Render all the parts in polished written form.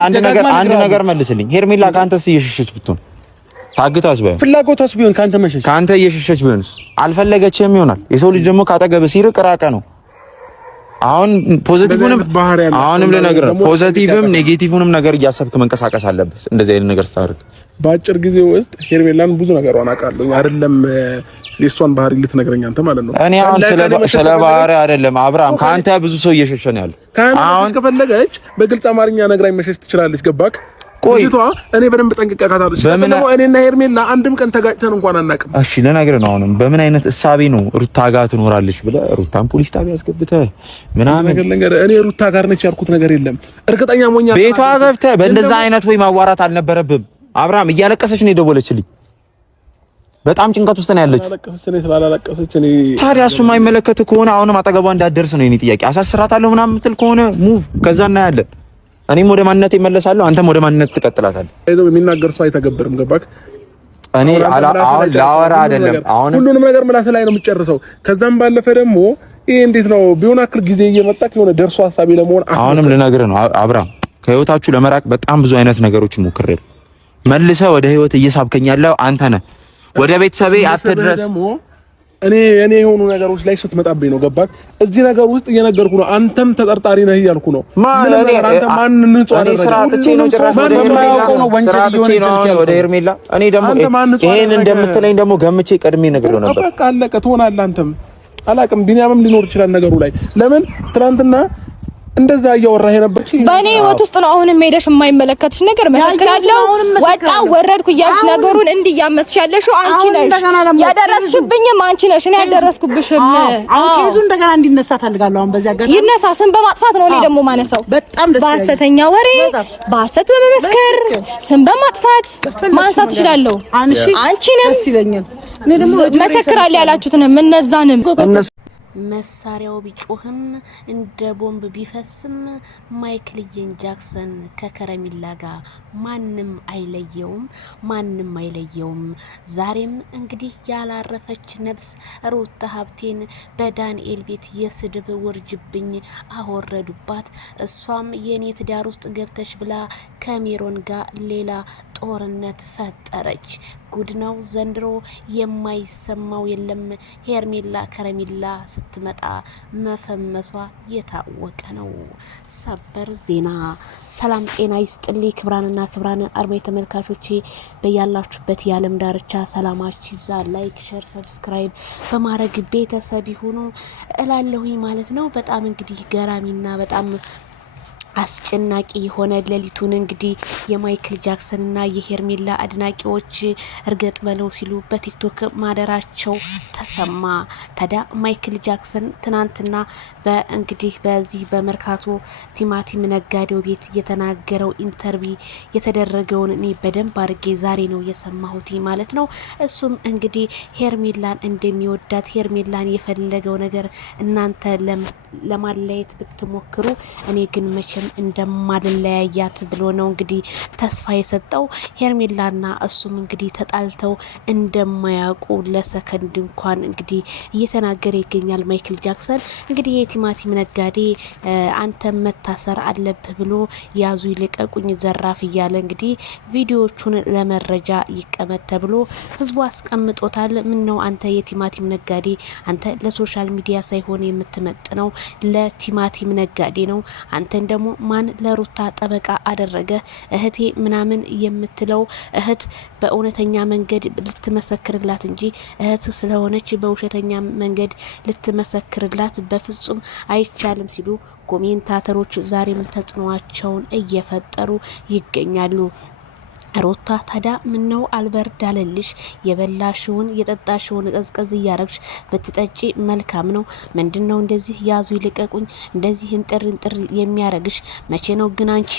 አንድ ነገር መልስልኝ። ሄርሜላ ካንተስ እየሸሸች ብትሆን ታግታስ ባይ ፍላጎቷስ ቢሆን ካንተ መሸሽ ካንተ እየሸሸች ቢሆንስ አልፈለገችም ይሆናል። የሰው ልጅ ደግሞ ካጠገብ ሲርቅ ራቀ ነው። አሁን ፖዚቲቭንም አሁንም ለነገር ፖዚቲቭም ኔጌቲቭንም ነገር እያሰብክ መንቀሳቀስ አለብህ። እንደዚህ አይነት ነገር ስታደርግ በአጭር ጊዜ ውስጥ ሄርሜላን ብዙ ነገር አውቃለሁ። አይደለም የሷን ባህሪ ልትነግረኝ አንተ ማለት ነው። እኔ አሁን ስለ ባህሪ አይደለም አብርሃም ካንተ ብዙ ሰው እየሸሸ ነው ያለው። አሁን ከፈለገች በግልጽ አማርኛ ነግራኝ መሸሽ ትችላለች። ገባክ? ቆይቷ እኔ በደንብ ጠንቅቄ ካታለች። ደግሞ እኔና ሄርሜላ አንድም ቀን ተጋጭተን እንኳን አናውቅም። እሺ ለነገር ነው። አሁንም በምን አይነት እሳቤ ነው ሩታ ጋር ትኖራለች ብለህ ሩታን ፖሊስ ጣቢያ አስገብተህ ምናምን ነገር እኔ ሩታ ጋር ነች ያልኩት ነገር የለም። እርግጠኛ ሞኛ ቤቷ ገብተህ በእንደዛ አይነት ወይ ማዋራት አልነበረብህም። አብርሃም እያለቀሰች ነው የደወለችልኝ። በጣም ጭንቀት ውስጥ ነው ያለችው። ታዲያ እሱ የማይመለከት ከሆነ አሁንም አጠገቧ እንዳትደርስ ነው የኔ ጥያቄ። አሳስራታለሁ ምናምን የምትል ከሆነ ሙቭ ከዛ እናያለን። እኔም ወደ ማንነት እመለሳለሁ፣ አንተም ወደ ማንነት ትቀጥላታለህ። አይዞህ የሚናገር ሰው አይተገብርም። ገባክ? እኔ አሁን ላወራ አይደለም። አሁን ሁሉንም ነገር ምላስ ላይ ነው የምጨርሰው። ከዛም ባለፈ ደግሞ ይሄ እንዴት ነው ቢሆን አክል ጊዜ እየመጣክ የሆነ ደርሶ ሐሳቢ ለመሆን አሁንም ልነግርህ ነው አብርሃም፣ ከህይወታችሁ ለመራቅ በጣም ብዙ አይነት ነገሮች ሞክሬል። መልሰህ ወደ ህይወት እየሳብከኝ ያለው አንተ ነህ። ወደ ቤተሰቤ አትድረስ። እኔ የሆኑ ነገሮች ላይ ስትመጣብኝ ነው። ገባክ? እዚህ ነገር ውስጥ እየነገርኩ ነው። አንተም ተጠርጣሪ ነህ እያልኩ ነው። ማን ንጹህ እኔ ስራ አጥቼ ነው ጭራሽ ወደ ሄርሜላ እኔ ደግሞ ይሄን እንደምትለኝ ደግሞ ገምቼ ቀድሜ ነግሬው ነበር። በቃ አለቀ። ትሆናለህ አንተም አላቅም። ቢኒያምም ሊኖር ይችላል ነገሩ ላይ። ለምን ትናንትና እንደዛ እያወራህ ነበር? በእኔ ህይወት ውስጥ ነው አሁንም ሄደሽ የማይመለከትሽ ነገር መሰክራለሁ። ወጣ ወረድኩ እያልሽ ነገሩን እንዲያመስሽ ያለሽው አንቺ ነሽ። ያደረስሽብኝም አንቺ ነሽ። እኔ ያደረስኩብሽም። አሁን ኬዙ እንደገና እንዲነሳ ፈልጋለሁ። አሁን በዚህ አጋጣሚ ይነሳ። ስም በማጥፋት ነው እኔ ደግሞ ማነሳው። በሐሰተኛ ወሬ፣ በሐሰት በመመስከር ስም በማጥፋት ማንሳት እችላለሁ። አንቺንም እኔ ደግሞ መሰክራለሁ ያላችሁትንም እነዛንም መሳሪያው ቢጮህም እንደ ቦምብ ቢፈስም ማይክል ጃክሰን ከከረሚላ ጋር ማንም አይለየውም። ዛሬም እንግዲህ ያላረፈች ነብስ ሩታ ሀብቴን በዳንኤል ቤት የስድብ ውርጅብኝ አወረዱባት። እሷም የኔ ትዳር ውስጥ ገብተሽ ብላ ከሜሮን ጋር ሌላ ጦርነት ፈጠረች። ጉድ ነው ዘንድሮ፣ የማይሰማው የለም። ሄርሜላ ከረሚላ ስትመጣ መፈመሷ የታወቀ ነው። ሰበር ዜና። ሰላም ጤና ይስጥልኝ ክብራንና ክብራን አድማጭ ተመልካቾቼ በያላችሁበት የዓለም ዳርቻ ሰላማችሁ ይብዛ። ላይክ፣ ሼር፣ ሰብስክራይብ በማድረግ ቤተሰብ ይሁኑ እላለሁኝ ማለት ነው። በጣም እንግዲህ ገራሚና በጣም አስጨናቂ የሆነ ሌሊቱን እንግዲህ የማይክል ጃክሰን እና የሄርሜላ አድናቂዎች እርገጥ በለው ሲሉ በቲክቶክ ማደራቸው ተሰማ። ታዲያ ማይክል ጃክሰን ትናንትና በእንግዲህ በዚህ በመርካቶ ቲማቲም ነጋዴው ቤት የተናገረው ኢንተርቪው የተደረገውን እኔ በደንብ አድርጌ ዛሬ ነው የሰማሁት ማለት ነው። እሱም እንግዲህ ሄርሜላን እንደሚወዳት ሄርሜላን የፈለገው ነገር እናንተ ለማለየት ብትሞክሩ እኔ ግን መቼም እንደማልለያያት ብሎ ነው እንግዲህ ተስፋ የሰጠው። ሄርሜላና እሱም እንግዲህ ተጣልተው እንደማያውቁ ለሰከንድ እንኳን እንግዲህ እየተናገረ ይገኛል ማይክል ጃክሰን። እንግዲህ የቲማቲም ነጋዴ አንተ መታሰር አለብህ ብሎ ያዙ ይልቀቁኝ ዘራፍ እያለ እንግዲህ ቪዲዮቹን ለመረጃ ይቀመጥ ተብሎ ህዝቡ አስቀምጦታል። ምን ነው አንተ የቲማቲም ነጋዴ፣ አንተ ለሶሻል ሚዲያ ሳይሆን የምትመጥነው ለቲማቲም ነጋዴ ነው። አንተን ደግሞ ማን ለሩታ ጠበቃ አደረገ? እህቴ ምናምን የምትለው እህት በእውነተኛ መንገድ ልትመሰክርላት እንጂ እህት ስለሆነች በውሸተኛ መንገድ ልትመሰክርላት በፍጹም አይቻልም ሲሉ ኮሜንታተሮች ዛሬም ተጽዕኖአቸውን እየፈጠሩ ይገኛሉ። ሩታ ታዲያ ምን ነው አልበርድ አለልሽ? የበላሽውን የጠጣሽውን ቀዝቀዝ እያረግሽ ብትጠጪ መልካም ነው። ምንድነው እንደዚህ ያዙ ይልቀቁኝ እንደዚህ እንጥር የሚያረግሽ? መቼ ነው ግን አንቺ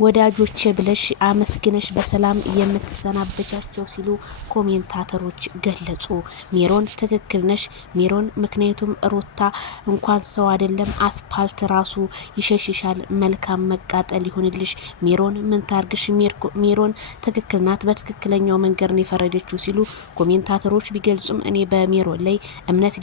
ወዳጆቼ ብለሽ አመስግነሽ በሰላም የምትሰናበቻቸው? ሲሉ ኮሜንታተሮች ገለጹ። ሜሮን ትክክል ነሽ ሜሮን፣ ምክንያቱም ሩታ እንኳን ሰው አይደለም አስፓልት ራሱ ይሸሽሻል። መልካም መቃጠል ይሁንልሽ ሜሮን። ምን ታርግሽ ሜሮን ትክክል ናት፣ በትክክለኛው መንገድ ነው የፈረደችው ሲሉ ኮሜንታተሮች ቢገልጹም እኔ በሜሮን ላይ እምነት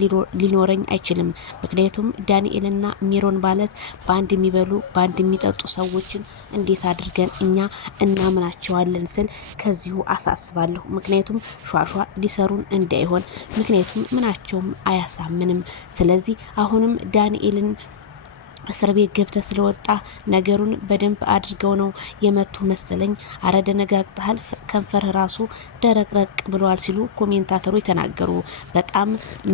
ሊኖረኝ አይችልም። ምክንያቱም ዳንኤልና ሜሮን ማለት በአንድ የሚበሉ በአንድ የሚጠጡ ሰዎችን እንዴት አድርገን እኛ እናምናቸዋለን ስል ከዚሁ አሳስባለሁ። ምክንያቱም ሿሿ ሊሰሩን እንዳይሆን፣ ምክንያቱም ምናቸውም አያሳምንም። ስለዚህ አሁንም ዳንኤልን እስር ቤት ገብተ ስለወጣ ነገሩን በደንብ አድርገው ነው የመቱ መሰለኝ። አረ ደነጋግጠሃል፣ ከንፈር ራሱ ደረቅረቅ ብለዋል ሲሉ ኮሜንታተሮች ተናገሩ። በጣም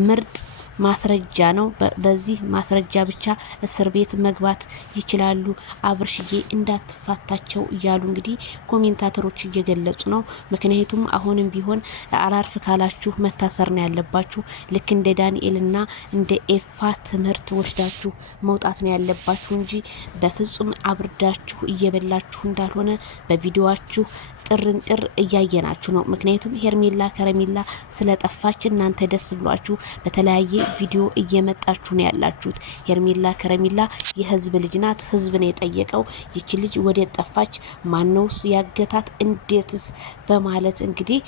ምርጥ ማስረጃ ነው። በዚህ ማስረጃ ብቻ እስር ቤት መግባት ይችላሉ። አብርሽዬ እንዳትፋታቸው እያሉ እንግዲህ ኮሜንታተሮች እየገለጹ ነው። ምክንያቱም አሁንም ቢሆን አላርፍ ካላችሁ መታሰር ነው ያለባችሁ። ልክ እንደ ዳንኤልና እንደ ኤፋ ትምህርት ወስዳችሁ መውጣት ነው ያለባችሁ እንጂ በፍጹም አብርዳችሁ እየበላችሁ እንዳልሆነ በቪዲዮአችሁ ጥርንጥር እያየናችሁ ነው። ምክንያቱም ሄርሜላ ከረሜላ ስለጠፋች እናንተ ደስ ብሏችሁ በተለያየ ቪዲዮ እየመጣችሁ ነው ያላችሁት። ሄርሜላ ከረሜላ የህዝብ ልጅ ናት። ህዝብ ነው የጠየቀው። ይቺ ልጅ ወዴት ጠፋች? ማነውስ ያገታት? እንዴትስ? በማለት እንግዲህ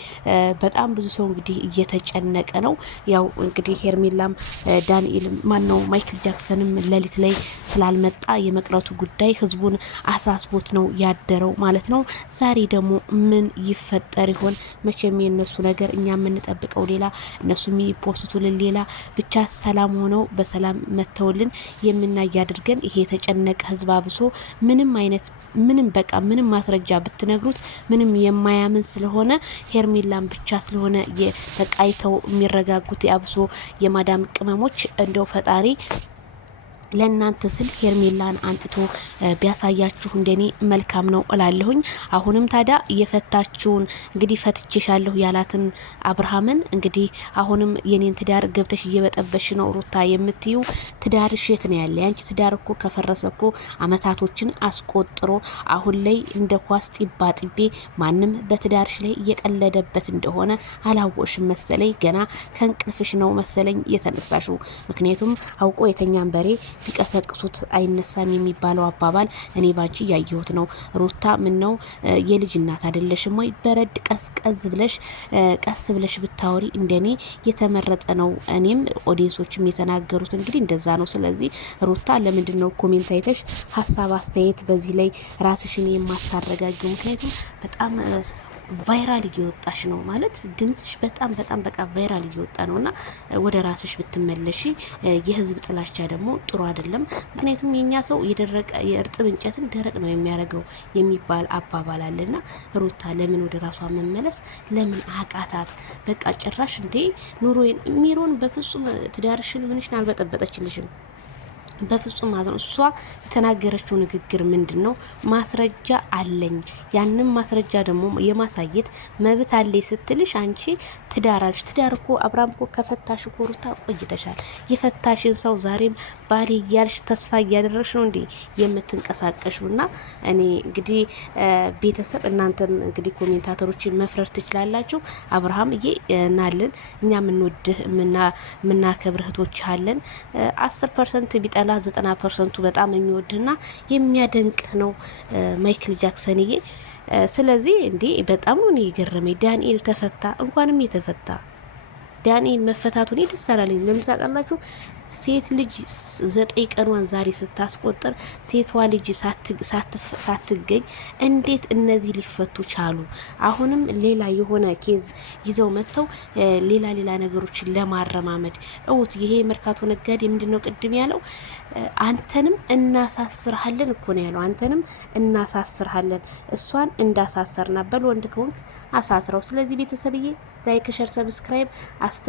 በጣም ብዙ ሰው እንግዲህ እየተጨነቀ ነው። ያው እንግዲህ ሄርሜላም ዳንኤልም ማነው ማይክል ጃክሰንም ሌሊት ላይ ስላልመጣ የመቅረቱ ጉዳይ ህዝቡን አሳስቦት ነው ያደረው ማለት ነው። ዛሬ ደግሞ ምን ይፈጠር ይሆን? መቼም የነሱ ነገር እኛ የምንጠብቀው ሌላ፣ እነሱ የሚፖስቱልን ሌላ። ብቻ ሰላም ሆነው በሰላም መተውልን የምናይ አድርገን። ይሄ የተጨነቀ ህዝብ አብሶ ምንም በቃ ምንም ማስረጃ ብትነግሩት ምንም የማያምን ስለሆነ ሄርሜላን ብቻ ስለሆነ ተቃይተው የሚረጋጉት አብሶ የማዳም ቅመሞች እንደው ፈጣሪ ለእናንተ ስል ሄርሜላን አንጥቶ ቢያሳያችሁ እንደኔ መልካም ነው እላለሁኝ። አሁንም ታዲያ የፈታችውን እንግዲህ ፈትቼሻለሁ ያላትን አብርሃምን እንግዲህ አሁንም የኔን ትዳር ገብተሽ እየበጠበሽ ነው ሩታ የምትዩ ትዳርሽ የት ነው ያለ? ያንቺ ትዳር እኮ ከፈረሰ እኮ አመታቶችን አስቆጥሮ አሁን ላይ እንደ ኳስ ጢባ ጢቤ ማንም በትዳርሽ ላይ እየቀለደበት እንደሆነ አላወቅሽም መሰለኝ። ገና ከእንቅልፍሽ ነው መሰለኝ የተነሳሽው። ምክንያቱም አውቆ የተኛን በሬ ሊቀሰቅሱት አይነሳም የሚባለው አባባል እኔ ባንቺ ያየሁት ነው። ሩታ ምን ነው የልጅ እናት አይደለሽም ወይ? በረድ ቀስ ብለሽ ብታወሪ እንደኔ የተመረጠ ነው። እኔም ኦዲየንሶችም የተናገሩት እንግዲህ እንደዛ ነው። ስለዚህ ሩታ ለምንድን ነው ኮሜንት አይተሽ ሀሳብ አስተያየት በዚህ ላይ ራስሽን የማታረጋጊው? ምክንያቱም በጣም ቫይራል እየወጣሽ ነው ማለት ድምጽሽ በጣም በቃ ቫይራል እየወጣ ነውና ወደ ራስሽ ብትመለሺ። የህዝብ ጥላቻ ደግሞ ጥሩ አይደለም። ምክንያቱም የኛ ሰው የደረቀ የእርጥብ እንጨትን ደረቅ ነው የሚያደርገው የሚባል አባባል አለና ሩታ ለምን ወደ ራሷ መመለስ ለምን አቃታት? በቃ ጭራሽ እንዴ ኑሮዬን ሜሮን በፍጹም ትዳርሽን ምንሽን አልበጠበጠችልሽም። በፍጹም ማለት ነው። እሷ የተናገረችው ንግግር ምንድነው? ማስረጃ አለኝ፣ ያንን ማስረጃ ደግሞ የማሳየት መብት አለኝ ስትልሽ አንቺ ትዳራልሽ። ትዳር እኮ አብርሃም እኮ ከፈታሽ እኮ ሩታ ቆይተሻል። የፈታሽን ሰው ዛሬም ባሌ እያልሽ ተስፋ እያደረግሽ ነው እንዴ የምትንቀሳቀሽውና እኔ እንግዲህ ቤተሰብ እናንተም እንግዲህ ኮሜንታተሮችን መፍረድ ትችላላችሁ። አብርሃም እናልን እኛ የምንወድህ የምናከብር እህቶች አለን። 10% ቢጠላ 90% በጣም የሚወድና የሚያደንቅ ነው ማይክል ጃክሰንዬ። ስለዚህ እንዴ በጣም ነው የገረመኝ። ዳንኤል ተፈታ። እንኳንም የተፈታ ዳንኤል መፈታቱን ደስ አላለኝ። ለምን ታውቃላችሁ? ሴት ልጅ 9 ቀኗን ዛሬ ስታስቆጥር ሴቷ ልጅ ሳትገኝ እንዴት እነዚህ ሊፈቱ ቻሉ? አሁንም ሌላ የሆነ ኬዝ ይዘው መጥተው ሌላ ነገሮችን ለማረማመድ እውት። ይሄ መርካቶ ነጋዴ ምንድነው ቅድም ያለው? አንተንም እናሳስርሃለን እኮ ነው ያለው። አንተንም እናሳስርሃለን፣ እሷን እንዳሳሰርና በል ወንድ ከሆንክ አሳስረው። ስለዚህ ቤተሰብዬ ላይክ፣ ሸር፣ ሰብስክራይብ አስተያየት